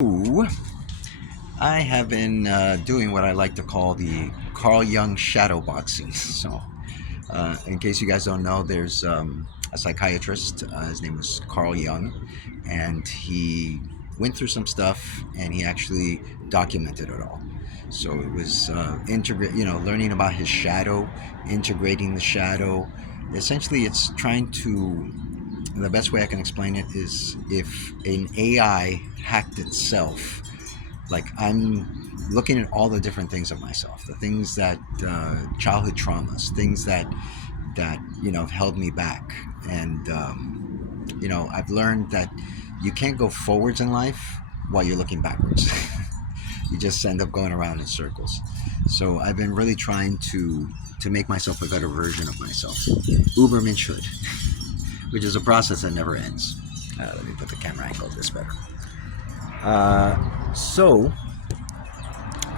Ooh, I have been doing what I like to call the Carl Jung shadow boxing. In case you guys don't know, there's a psychiatrist. His name is Carl Jung, and he went through some stuff, and he actually documented it all. So it was learning about his shadow, integrating the shadow. Essentially, it's trying to. The best way I can explain it is if an AI hacked itself, like I'm looking at all the different things of myself, the things that childhood traumas, things that have held me back, and I've learned that you can't go forwards in life while you're looking backwards. You just end up going around in circles. So I've been really trying to make myself a better version of myself. Uberman should, which is a process that never ends. Let me put the camera angle this better. So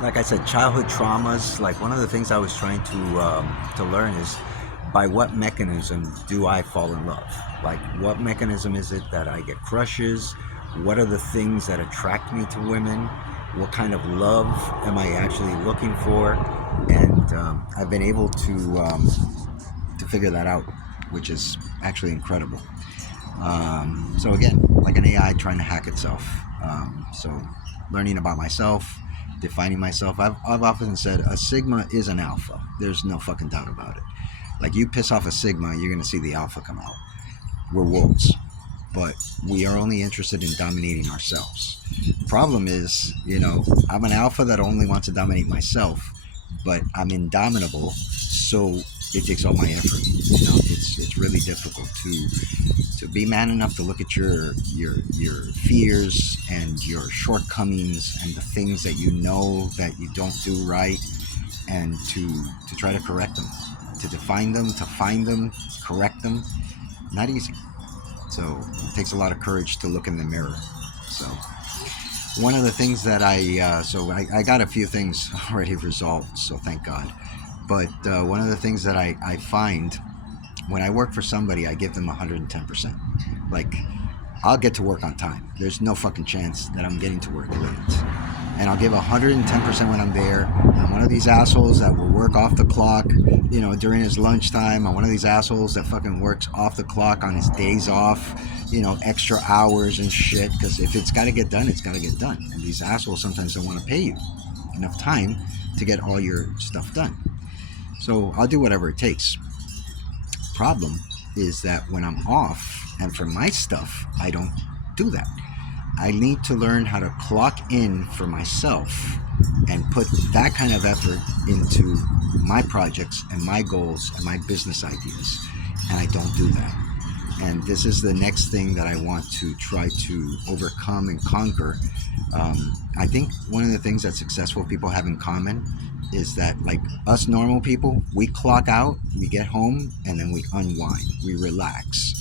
like I said, childhood traumas. Like one of the things I was trying to learn is by what mechanism do I fall in love? Like what mechanism is it that I get crushes? What are the things that attract me to women? What kind of love am I actually looking for? And I've been able to figure that out, which is actually incredible. So again, like an AI trying to hack itself. So learning about myself, defining myself. I've often said a sigma is an alpha. There's no fucking doubt about it. Like you piss off a sigma, you're gonna see the alpha come out. We're wolves, but we are only interested in dominating ourselves. Problem is, I'm an alpha that only wants to dominate myself, but I'm indomitable, so it takes all my effort. It's really difficult to be man enough to look at your fears and your shortcomings and the things that you know that you don't do right, and to try to correct them, to define them, to find them, correct them. Not easy. So it takes a lot of courage to look in the mirror. So one of the things that I got a few things already resolved, so thank God. But one of the things that I find when I work for somebody, I give them 110%. Like, I'll get to work on time. There's no fucking chance that I'm getting to work late. And I'll give 110% when I'm there. I'm one of these assholes that will work off the clock, during his lunchtime. I'm one of these assholes that fucking works off the clock on his days off, extra hours and shit. Because if it's got to get done, it's got to get done. And these assholes sometimes don't want to pay you enough time to get all your stuff done. So I'll do whatever it takes. Problem is that when I'm off and for my stuff, I don't do that. I need to learn how to clock in for myself and put that kind of effort into my projects and my goals and my business ideas. And I don't do that. And this is the next thing that I want to try to overcome and conquer. I think one of the things that successful people have in common is that, like us normal people, we clock out, we get home, and then we unwind, we relax.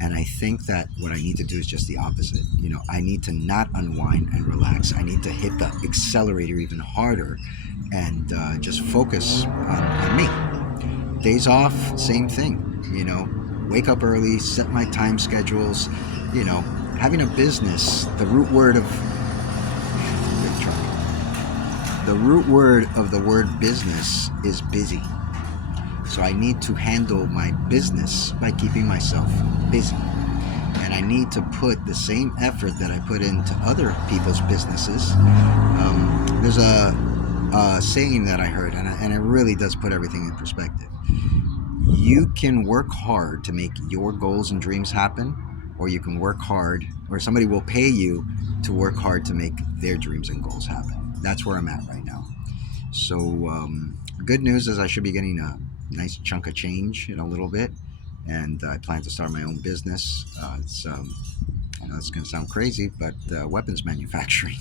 And I think that what I need to do is just the opposite. I need to not unwind and relax. I need to hit the accelerator even harder and just focus on me. Days off, same thing. Wake up early, set my time schedules. Having a business, the root word of the word business is busy. So I need to handle my business by keeping myself busy. And I need to put the same effort that I put into other people's businesses. There's a saying that I heard, and it really does put everything in perspective. You can work hard to make your goals and dreams happen, or you can work hard, or somebody will pay you to work hard to make their dreams and goals happen. That's where I'm at right now. So good news is I should be getting a nice chunk of change in a little bit, and I plan to start my own business. I know it's going to sound crazy, but weapons manufacturing.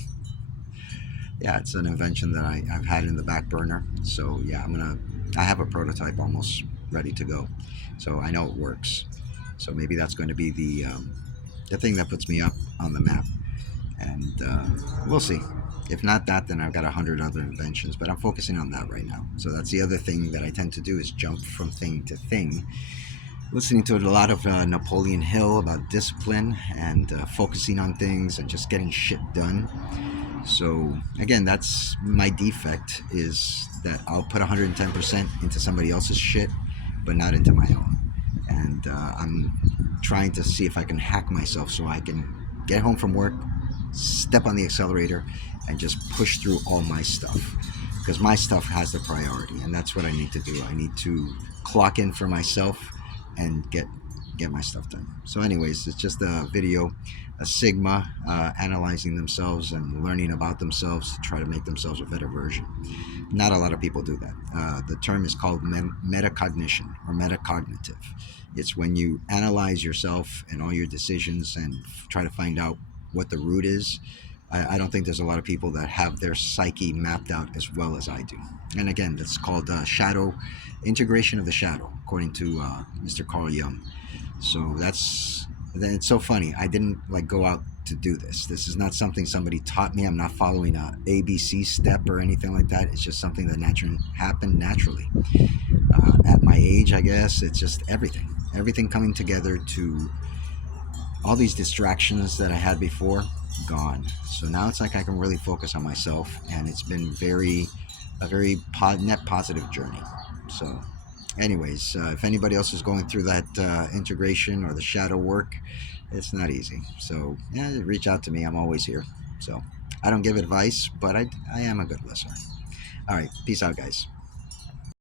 Yeah, it's an invention that I've had in the back burner. So yeah, I have a prototype almost ready to go. So I know it works. So maybe that's going to be the thing that puts me up on the map, and we'll see. If not that, then I've got 100 other inventions, but I'm focusing on that right now. So that's the other thing that I tend to do is jump from thing to thing. listening to a lot of Napoleon Hill about discipline and focusing on things and just getting shit done. So again, that's my defect, is that I'll put 110% into somebody else's shit, but not into my own. And I'm trying to see if I can hack myself so I can get home from work, step on the accelerator, and just push through all my stuff. Because my stuff has the priority, and that's what I need to do. I need to clock in for myself and get my stuff done. So, anyways, it's just a video, a Sigma analyzing themselves and learning about themselves to try to make themselves a better version. Not a lot of people do that. The term is called metacognition or metacognitive. It's when you analyze yourself and all your decisions and try to find out what the root is. I don't think there's a lot of people that have their psyche mapped out as well as I do. And again, that's called shadow integration of the shadow, according to Mr. Carl Jung. So that's then it's so funny. I didn't like go out to do this. This is not something somebody taught me. I'm not following a ABC step or anything like that. It's just something that happened naturally. At my age, I guess it's just everything coming together to all these distractions that I had before gone. So now it's like I can really focus on myself, and it's been a very net positive journey. So anyways, if anybody else is going through that integration or the shadow work, it's not easy. So yeah, reach out to me. I'm always here. So I don't give advice, but I am a good listener. All right, peace out, guys.